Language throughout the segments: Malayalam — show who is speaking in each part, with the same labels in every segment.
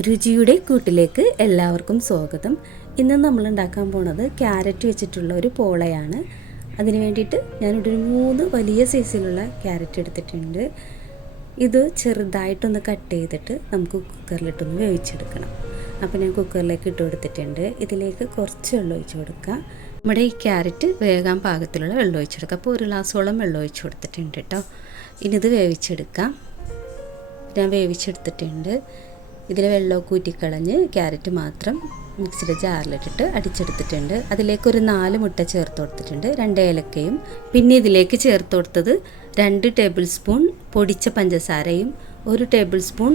Speaker 1: രുചിയുടെ കൂട്ടിലേക്ക് എല്ലാവർക്കും സ്വാഗതം. ഇന്ന് നമ്മൾ ഉണ്ടാക്കാൻ പോണത് ക്യാരറ്റ് വെച്ചിട്ടുള്ള ഒരു പോളയാണ്. അതിന് വേണ്ടിയിട്ട് ഞാനിവിടെ ഒരു മൂന്ന് വലിയ സൈസിലുള്ള ക്യാരറ്റ് എടുത്തിട്ടുണ്ട്. ഇത് ചെറുതായിട്ടൊന്ന് കട്ട് ചെയ്തിട്ട് നമുക്ക് കുക്കറിലിട്ടൊന്ന് വേവിച്ചെടുക്കണം. അപ്പോൾ ഞാൻ കുക്കറിലേക്ക് ഇട്ട് കൊടുത്തിട്ടുണ്ട്. ഇതിലേക്ക് കുറച്ച് വെള്ളം ഒഴിച്ച് കൊടുക്കുക നമ്മുടെ ഈ ക്യാരറ്റ് വേകാൻ പാകത്തിലുള്ള വെള്ളം ഒഴിച്ചെടുക്കുക അപ്പോൾ ഒരു ഗ്ലാസ്സോളം വെള്ളം ഒഴിച്ച് കൊടുത്തിട്ടുണ്ട് കേട്ടോ. ഇനി ഇത് വേവിച്ചെടുക്കാം. ഞാൻ വേവിച്ചെടുത്തിട്ടുണ്ട്. ഇതിൽ വെള്ളമൊക്കെ ഊറ്റിക്കളഞ്ഞ് ക്യാരറ്റ് മാത്രം മിക്സിയുടെ ജാറിലിട്ടിട്ട് അടിച്ചെടുത്തിട്ടുണ്ട്. അതിലേക്ക് ഒരു നാല് മുട്ട ചേർത്ത് കൊടുത്തിട്ടുണ്ട്. രണ്ട് ഏലക്കയും. പിന്നെ ഇതിലേക്ക് ചേർത്ത് കൊടുത്തത് രണ്ട് ടേബിൾ സ്പൂൺ പൊടിച്ച പഞ്ചസാരയും ഒരു ടേബിൾ സ്പൂൺ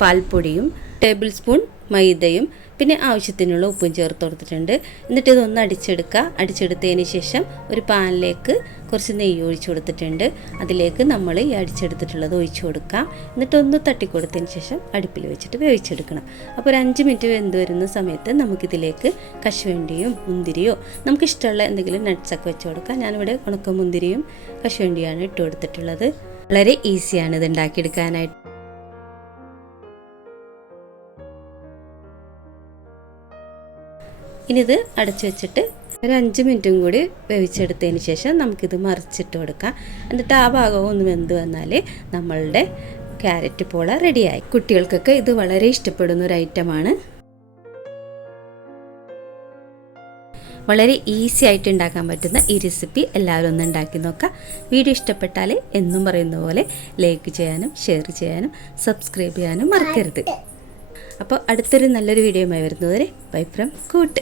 Speaker 1: പാൽപ്പൊടിയും ടേബിൾ സ്പൂൺ മൈദയും പിന്നെ ആവശ്യത്തിനുള്ള ഉപ്പും ചേർത്ത് കൊടുത്തിട്ടുണ്ട്. എന്നിട്ട് ഇതൊന്ന് അടിച്ചെടുക്കുക. അടിച്ചെടുത്തതിന് ശേഷം ഒരു പാനിലേക്ക് കുറച്ച് നെയ്യ് ഒഴിച്ചു കൊടുത്തിട്ടുണ്ട്. അതിലേക്ക് നമ്മൾ ഈ അടിച്ചെടുത്തിട്ടുള്ളത് ഒഴിച്ചു കൊടുക്കാം എന്നിട്ടൊന്ന് തട്ടിക്കൊടുത്തതിന് ശേഷം അടുപ്പിൽ വെച്ചിട്ട് വേവിച്ചെടുക്കണം. അപ്പോൾ ഒരു അഞ്ച് മിനിറ്റ് വെന്ത് വരുന്ന സമയത്ത് നമുക്കിതിലേക്ക് കശുവണ്ടിയും മുന്തിരിയോ നമുക്കിഷ്ടമുള്ള എന്തെങ്കിലും നട്ട്സൊക്കെ വെച്ച് കൊടുക്കാം. ഞാനിവിടെ ഉണക്ക മുന്തിരിയും കശുവണ്ടിയാണ് ഇട്ട് കൊടുത്തിട്ടുള്ളത്. വളരെ ഈസിയാണ് ഇത് ഉണ്ടാക്കിയെടുക്കാനായിട്ട്. ഇനി ഇത് അടച്ചു വെച്ചിട്ട് ഒരു അഞ്ച് മിനിറ്റും കൂടി വേവിച്ചെടുത്തതിന് ശേഷം നമുക്കിത് മറിച്ചിട്ട് കൊടുക്കാം. എന്നിട്ട് ആ ഭാഗവും ഒന്ന് വെന്ത് വന്നാൽ നമ്മളുടെ ക്യാരറ്റ് പോള റെഡിയായി. കുട്ടികൾക്കൊക്കെ ഇത് വളരെ ഇഷ്ടപ്പെടുന്ന ഒരു ഐറ്റമാണ് വളരെ ഈസി ആയിട്ട് ഉണ്ടാക്കാൻ പറ്റുന്ന ഈ റെസിപ്പി എല്ലാവരും ഒന്ന് ഉണ്ടാക്കി നോക്കാം. വീഡിയോ ഇഷ്ടപ്പെട്ടാൽ എന്നും പറയുന്ന പോലെ ലൈക്ക് ചെയ്യാനും ഷെയർ ചെയ്യാനും സബ്സ്ക്രൈബ് ചെയ്യാനും മറക്കരുത്. അപ്പോൾ അടുത്തൊരു നല്ലൊരു വീഡിയോയുമായി വരുന്നവരെ ബൈ ഫ്രം കൂട്ട്.